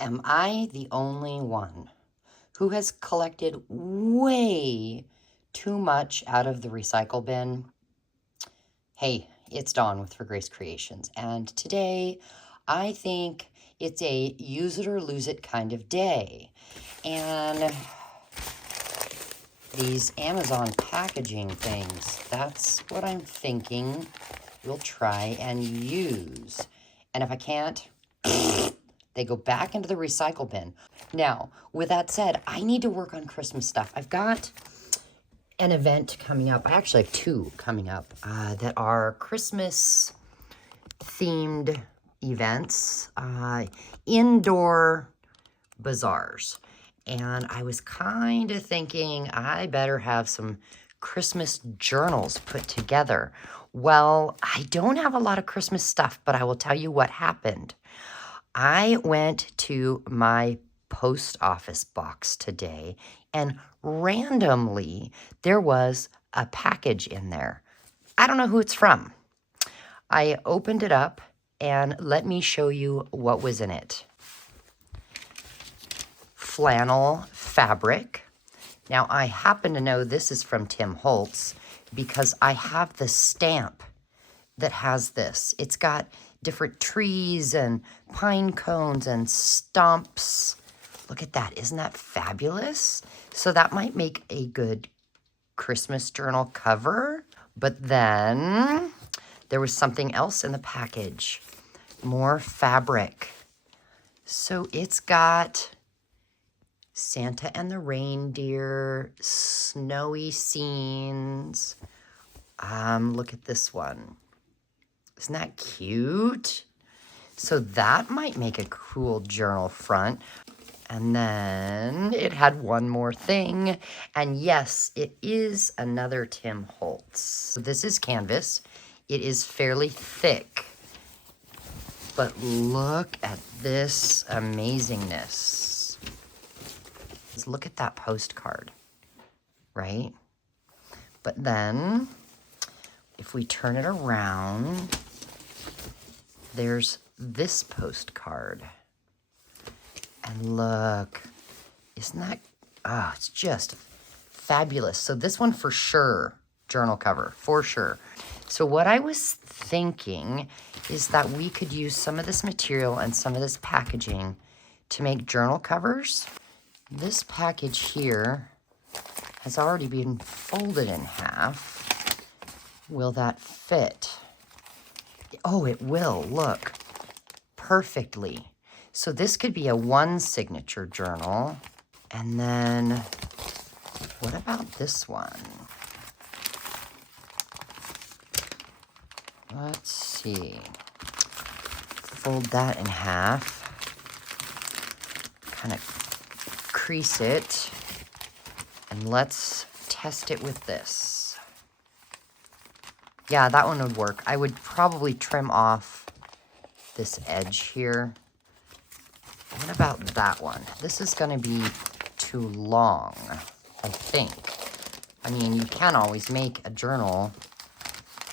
Am I the only one who has collected way too much out of the recycle bin? Hey, it's Dawn with For Grace Creations, and today I think it's a use it or lose it kind of day. And these Amazon packaging things, that's what I'm thinking we'll try and use. And if I can't, they go back into the recycle bin. Now, with that said, I need to work on Christmas stuff. I've got an event coming up. I actually have two coming up that are Christmas themed events, indoor bazaars. And I was kind of thinking I better have some Christmas journals put together. Well, I don't have a lot of Christmas stuff, but I will tell you what happened. I went to my post office box today, and randomly there was a package in there. I don't know who it's from. I opened it up, and let me show you what was in it. Flannel fabric. Now, I happen to know this is from Tim Holtz because I have the stamp that has this. It's got different trees and pine cones and stumps. Look at that. Isn't that fabulous? So that might make a good Christmas journal cover. But then there was something else in the package. More fabric. So it's got Santa and the reindeer, snowy scenes. Look at this one. Isn't that cute? So that might make a cool journal front. And then it had one more thing. And yes, it is another Tim Holtz. So this is canvas. It is fairly thick. But look at this amazingness. Look at that postcard, right? But then if we turn it around, there's this postcard. And look, isn't that, it's just fabulous. So this one for sure, journal cover, for sure. So what I was thinking is that we could use some of this material and some of this packaging to make journal covers. This package here has already been folded in half. Will that fit? Oh, it will, look, perfectly. So this could be a one signature journal. And then what about this one? Let's see. Fold that in half. Kind of crease it. And let's test it with this. Yeah, that one would work. I would probably trim off this edge here. What about that one? This is going to be too long, I think. I mean, you can always make a journal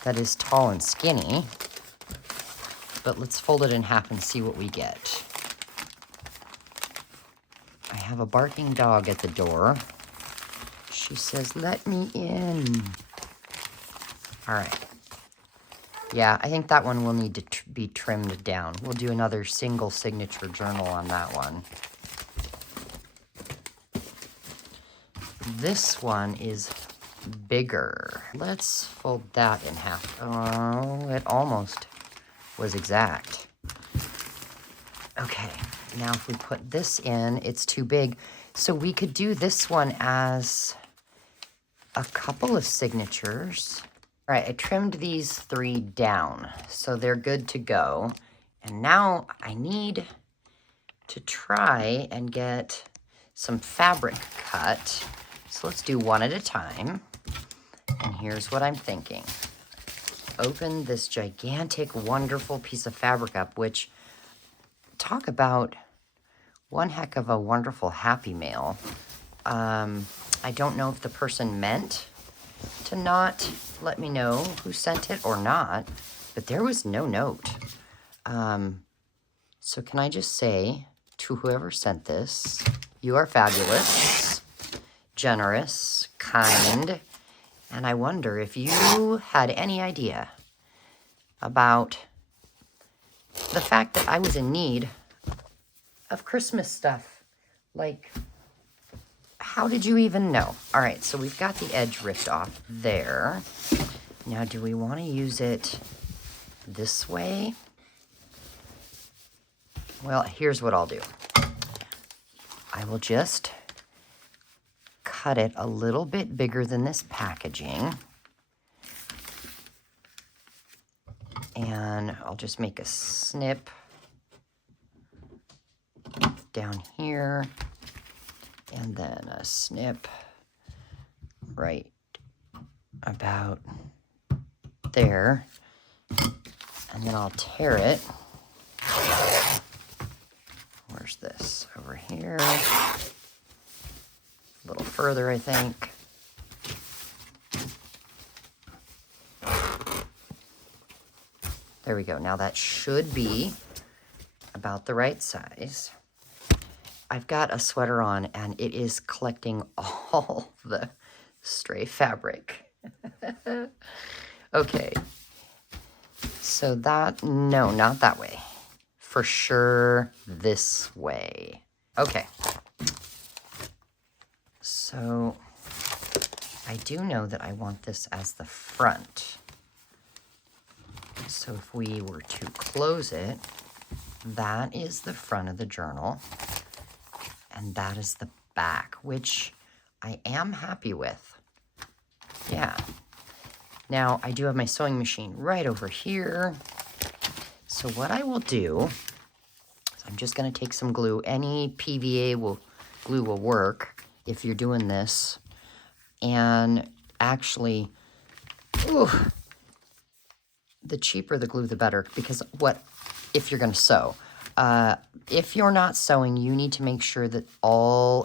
that is tall and skinny, but let's fold it in half and see what we get. I have a barking dog at the door. She says, "Let me in." All right. Yeah, I think that one will need to be trimmed down. We'll do another single signature journal on that one. This one is bigger. Let's fold that in half. Oh, it almost was exact. Okay, now if we put this in, it's too big. So we could do this one as a couple of signatures. All right, I trimmed these three down, so they're good to go. And now I need to try and get some fabric cut. So let's do one at a time. And here's what I'm thinking. Open this gigantic, wonderful piece of fabric up, which, talk about one heck of a wonderful Happy Mail. I don't know if the person meant to not let me know who sent it or not, but there was no note. So can I just say to whoever sent this. You are fabulous, generous, kind, and I wonder if you had any idea about the fact that I was in need of Christmas stuff. Like, how did you even know? All right, so we've got the edge ripped off there. Now, do we want to use it this way? Well, here's what I'll do. I will just cut it a little bit bigger than this packaging. And I'll just make a snip down here. And then a snip right about there. And then I'll tear it. Where's this? Over here. A little further, I think. There we go. Now that should be about the right size. I've got a sweater on and it is collecting all the stray fabric. Okay. So that, no, not that way. For sure this way. Okay. So I do know that I want this as the front. So if we were to close it, that is the front of the journal. And that is the back, which I am happy with. Yeah. Now, I do have my sewing machine right over here. So what I will do is I'm just going to take some glue. Any PVA glue will work if you're doing this. And actually, the cheaper the glue, the better. Because if you're going to sew. If you're not sewing, you need to make sure that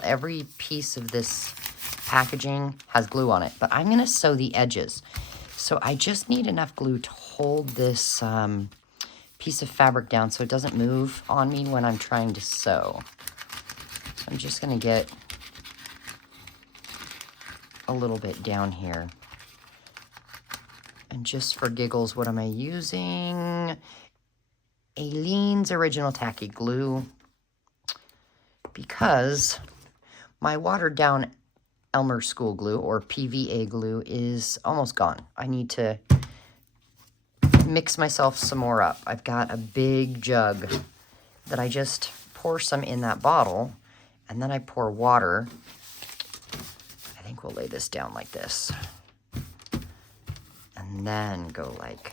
every piece of this packaging has glue on it. But I'm going to sew the edges. So I just need enough glue to hold this piece of fabric down so it doesn't move on me when I'm trying to sew. So I'm just going to get a little bit down here. And just for giggles, what am I using? Aileen's Original Tacky Glue, because my watered down Elmer School glue or PVA glue is almost gone. I need to mix myself some more up. I've got a big jug that I just pour some in that bottle, and then I pour water. I think we'll lay this down like this. And then go like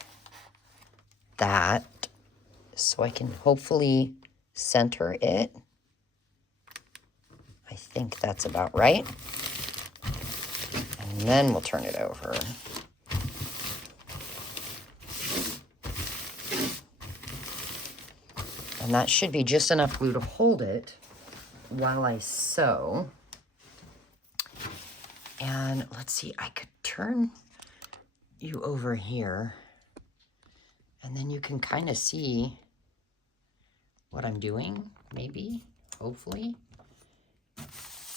that. So I can hopefully center it. I think that's about right. And then we'll turn it over. And that should be just enough glue to hold it while I sew. And let's see, I could turn you over here. And then you can kind of see what I'm doing, maybe, hopefully.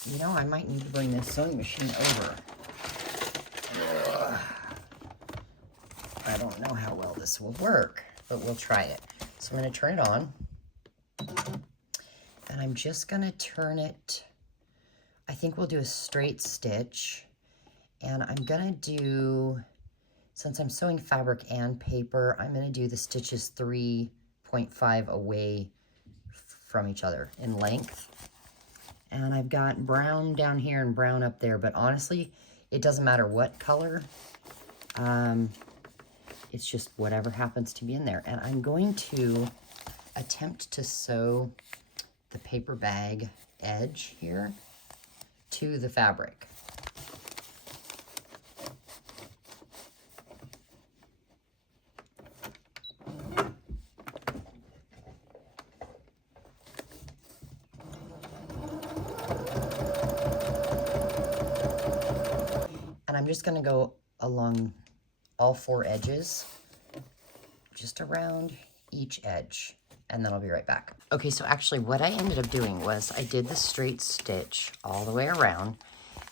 You know, I might need to bring this sewing machine over. Ugh. I don't know how well this will work, but we'll try it. So I'm going to turn it on. And I'm just going to turn it, I think we'll do a straight stitch. And I'm going to do, since I'm sewing fabric and paper, I'm going to do the stitches 3.5 away from each other in length. And I've got brown down here and brown up there, but honestly, it doesn't matter what color. It's just whatever happens to be in there. And I'm going to attempt to sew the paper bag edge here to the fabric. I'm just going to go along all 4 edges, just around each edge. and then I'll be right back. Okay, so actually what I ended up doing was I did the straight stitch all the way around,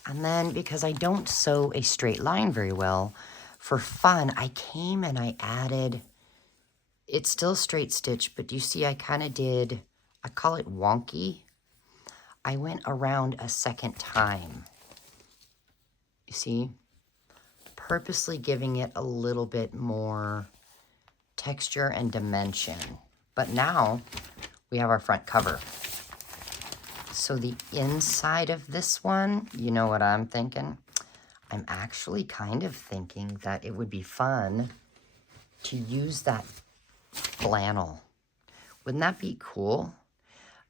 and then because I don't sew a straight line very well, for fun, I came and I added, it's still straight stitch, but you see I kind of did, I call it wonky. I went around a second time. You see? Purposely giving it a little bit more texture and dimension. But now we have our front cover. So the inside of this one, you know what I'm thinking? I'm actually kind of thinking that it would be fun to use that flannel. Wouldn't that be cool?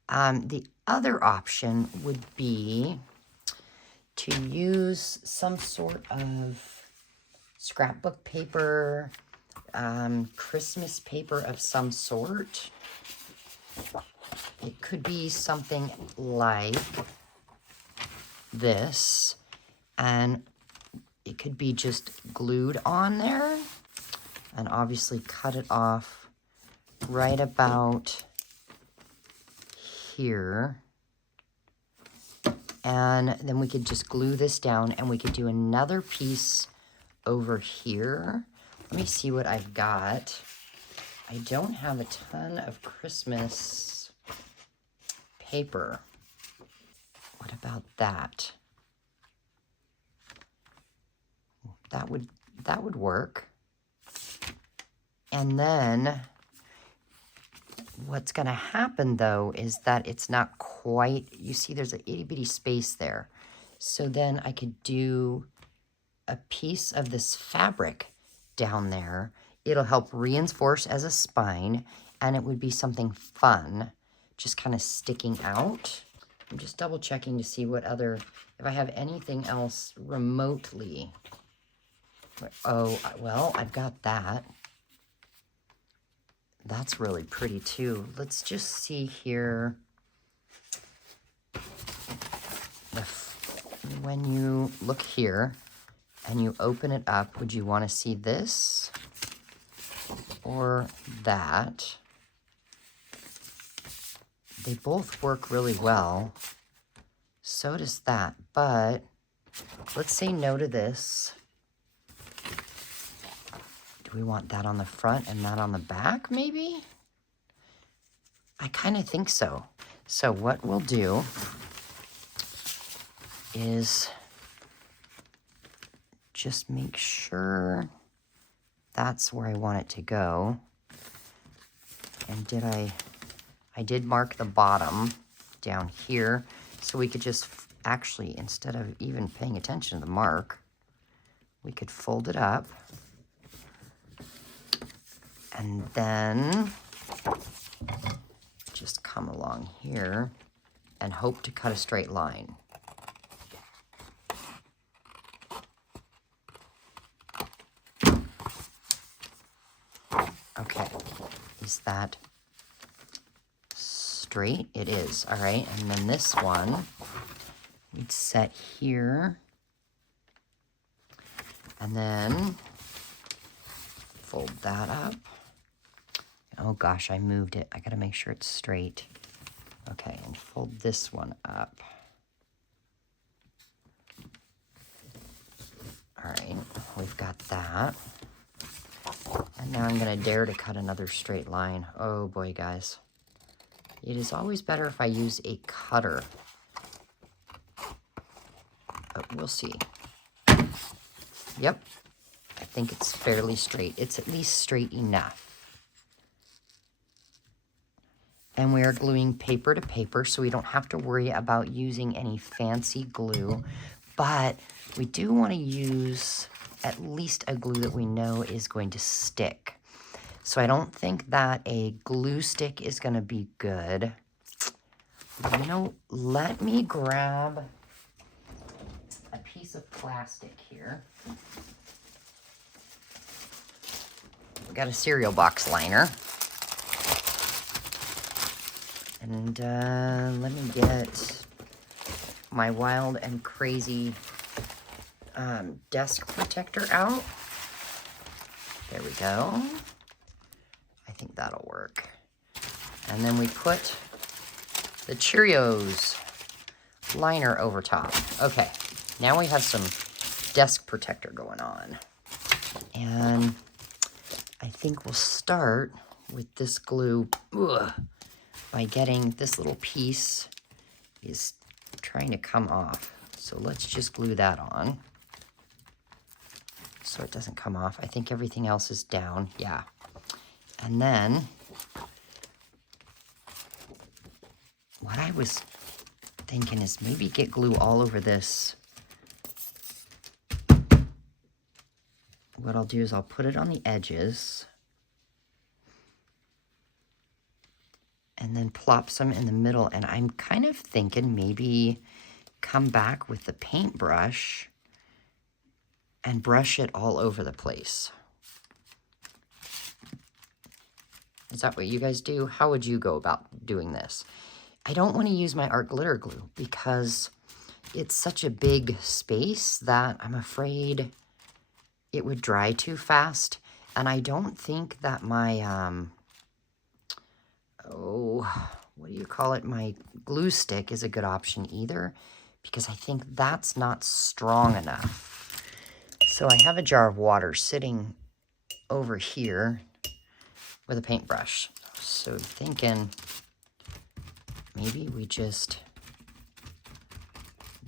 The other option would be to use some sort of scrapbook paper, Christmas paper of some sort. It could be something like this, and it could be just glued on there, and obviously cut it off right about here. And then we could just glue this down, and we could do another piece over here. Let me see what I've got. I don't have a ton of Christmas paper. What about that? That would work. And then what's gonna happen though is that it's not quite, you see there's an itty bitty space there. So then I could do a piece of this fabric down there. It'll help reinforce as a spine, and it would be something fun, just kind of sticking out. I'm just double checking to see what other, if I have anything else remotely. Oh, well, I've got that. That's really pretty too. Let's just see here. When you look here and you open it up, would you want to see this or that? They both work really well. So does that, but let's say no to this. Do we want that on the front and that on the back, maybe? I kind of think so. So what we'll do is just make sure that's where I want it to go. And I did mark the bottom down here, so we could just actually, instead of even paying attention to the mark, we could fold it up. And then just come along here and hope to cut a straight line. Okay, is that straight? It is, all right. And then this one, we'd set here. And then fold that up. Oh gosh, I moved it. I gotta make sure it's straight. Okay, and fold this one up. All right, we've got that. And now I'm gonna dare to cut another straight line. Oh boy, guys. It is always better if I use a cutter. But we'll see. Yep, I think it's fairly straight. It's at least straight enough. And we are gluing paper to paper, so we don't have to worry about using any fancy glue. But we do want to use at least a glue that we know is going to stick. So I don't think that a glue stick is going to be good. You know, let me grab a piece of plastic here. We got a cereal box liner. And let me get my wild and crazy desk protector out. There we go. I think that'll work. And then we put the Cheerios liner over top. Okay, now we have some desk protector going on. And I think we'll start with this glue by getting this little piece is trying to come off. So let's just glue that on so it doesn't come off. I think everything else is down. Yeah. And then what I was thinking is maybe get glue all over this. What I'll do is I'll put it on the edges and then plop some in the middle. And I'm kind of thinking maybe come back with the paintbrush and brush it all over the place. Is that what you guys do? How would you go about doing this? I don't want to use my art glitter glue because it's such a big space that I'm afraid it would dry too fast. And I don't think that my, what do you call it? My glue stick is a good option either, because I think that's not strong enough. So I have a jar of water sitting over here with a paintbrush. So thinking maybe we just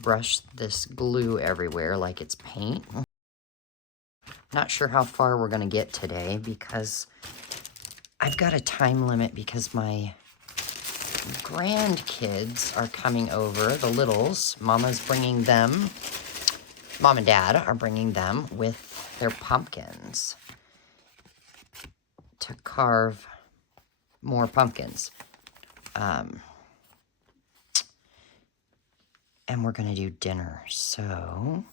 brush this glue everywhere like it's paint. Not sure how far we're going to get today because I've got a time limit because my grandkids are coming over, the littles. Mama's bringing them, Mom and Dad are bringing them with their pumpkins to carve more pumpkins. And we're going to do dinner. So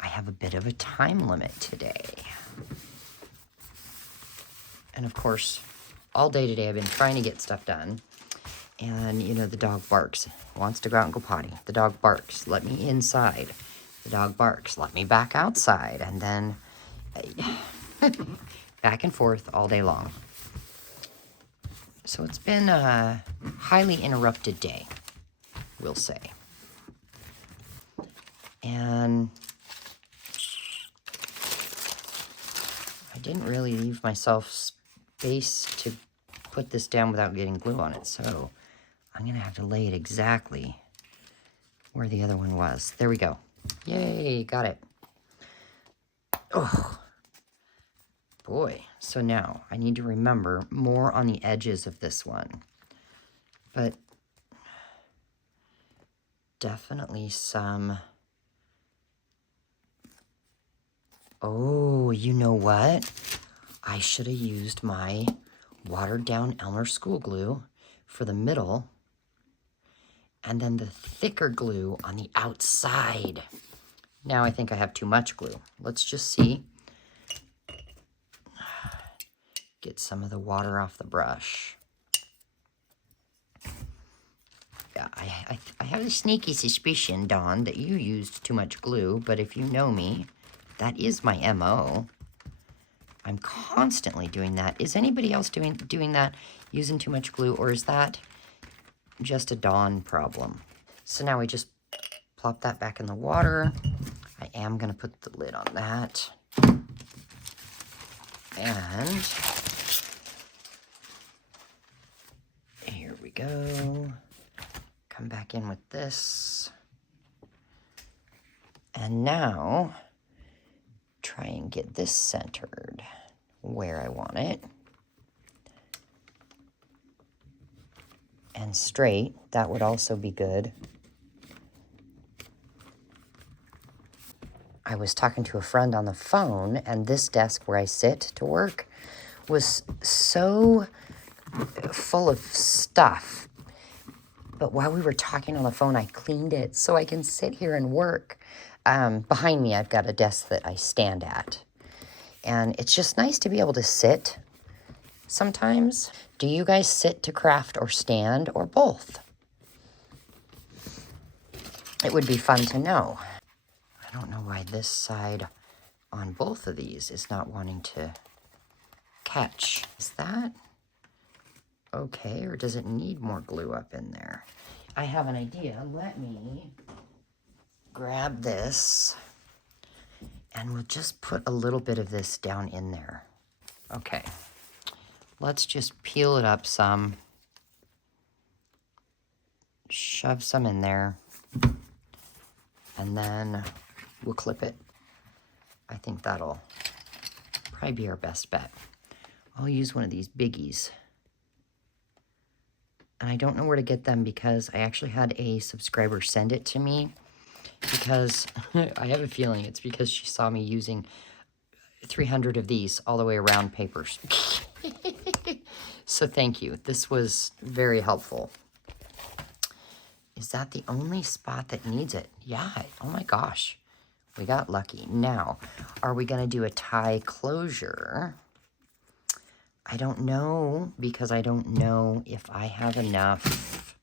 I have a bit of a time limit today. And of course, all day today I've been trying to get stuff done. And, you know, the dog barks, wants to go out and go potty. The dog barks, let me inside. The dog barks, let me back outside. And then back and forth all day long. So it's been a highly interrupted day, we'll say. And I didn't really leave myself space to put this down without getting glue on it. So I'm going to have to lay it exactly where the other one was. There we go. Yay, got it. Oh, boy. So now I need to remember more on the edges of this one. But definitely some... Oh, you know what? I should have used my watered down Elmer School glue for the middle and then the thicker glue on the outside. Now I think I have too much glue. Let's just see. Get some of the water off the brush. Yeah, I have a sneaky suspicion, Dawn, that you used too much glue, but if you know me, that is my MO. I'm constantly doing that. Is anybody else doing that, using too much glue, or is that just a Dawn problem? So now we just plop that back in the water. I am going to put the lid on that. And here we go. Come back in with this. And now try and get this centered where I want it. And straight, that would also be good. I was talking to a friend on the phone, and this desk where I sit to work was so full of stuff. But while we were talking on the phone, I cleaned it so I can sit here and work. Behind me, I've got a desk that I stand at. And it's just nice to be able to sit sometimes. Do you guys sit to craft or stand or both? It would be fun to know. I don't know why this side on both of these is not wanting to catch. Is that? okay, or does it need more glue up in there? I have an idea. Let me grab this, and we'll just put a little bit of this down in there. Okay, let's just peel it up some, shove some in there, and then we'll clip it. I think that'll probably be our best bet. I'll use one of these biggies. And I don't know where to get them because I actually had a subscriber send it to me because I have a feeling it's because she saw me using 300 of these all the way around papers. So thank you. This was very helpful. Is that the only spot that needs it? Yeah. Oh my gosh. We got lucky. Now, are we going to do a tie closure? I don't know, because I don't know if I have enough.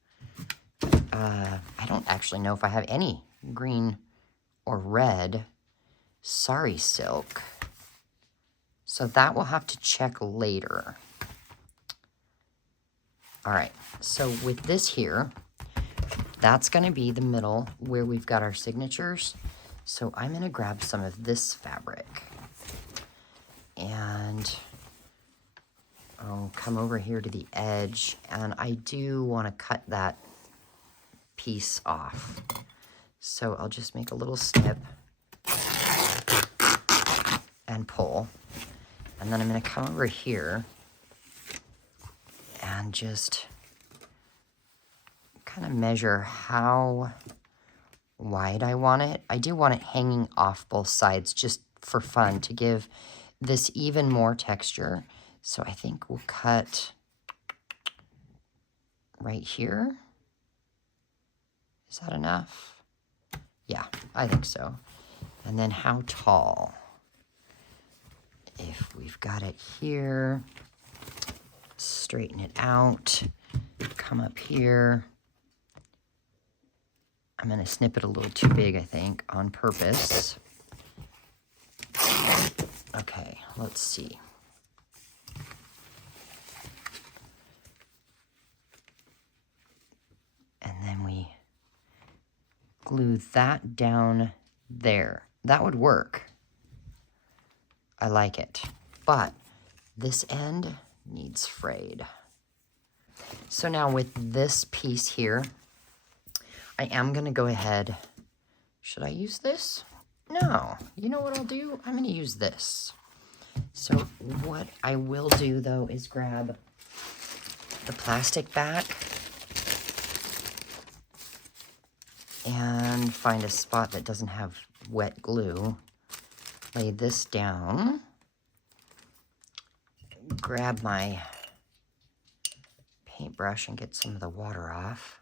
I don't actually know if I have any green or red sari silk. So that we'll have to check later. All right, so with this here, that's going to be the middle where we've got our signatures. So I'm going to grab some of this fabric and I'll come over here to the edge, and I do want to cut that piece off. So I'll just make a little snip and pull. And then I'm going to come over here and just kind of measure how wide I want it. I do want it hanging off both sides just for fun to give this even more texture. So I think we'll cut right here. Is that enough? Yeah, I think so. And then how tall? If we've got it here, straighten it out, come up here. I'm going to snip it a little too big, I think, on purpose. Okay, let's see. And then we glue that down there. That would work. I like it. But this end needs frayed. So now with this piece here, I am going to go ahead. Should I use this? No. You know what I'll do? I'm going to use this. So what I will do, though, is grab the plastic back and find a spot that doesn't have wet glue. Lay this down. Grab my paintbrush and get some of the water off.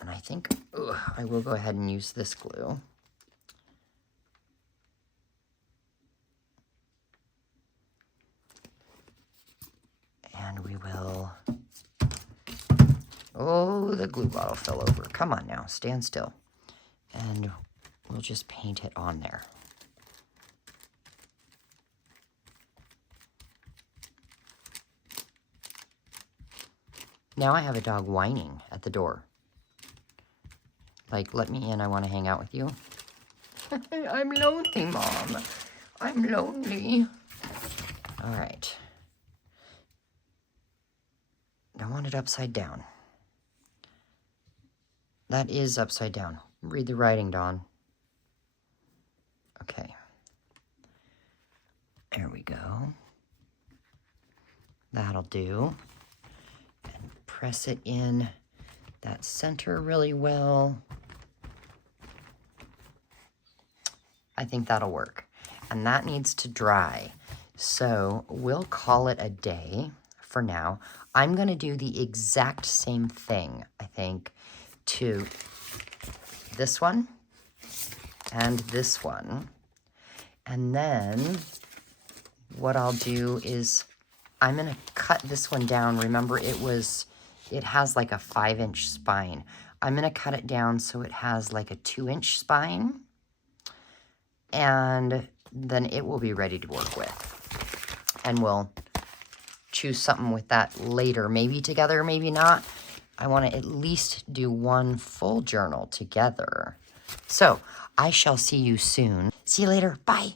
And I think I will go ahead and use this glue. And we will... Oh, the glue bottle fell over. Come on now, stand still. And we'll just paint it on there. Now I have a dog whining at the door. Like, let me in, I want to hang out with you. I'm lonely, Mom. I'm lonely. All right. I want it upside down. That is upside down. Read the writing, Dawn. Okay. There we go. That'll do. And press it in that center really well. I think that'll work. And that needs to dry. So we'll call it a day for now. I'm going to do the exact same thing, I think, to this one and this one. And then what I'll do is I'm going to cut this one down. Remember, it has like a 5-inch spine. I'm going to cut it down so it has like a 2-inch spine. And then it will be ready to work with. And we'll choose something with that later, maybe together, maybe not. I want to at least do one full journal together. So I shall see you soon. See you later. Bye.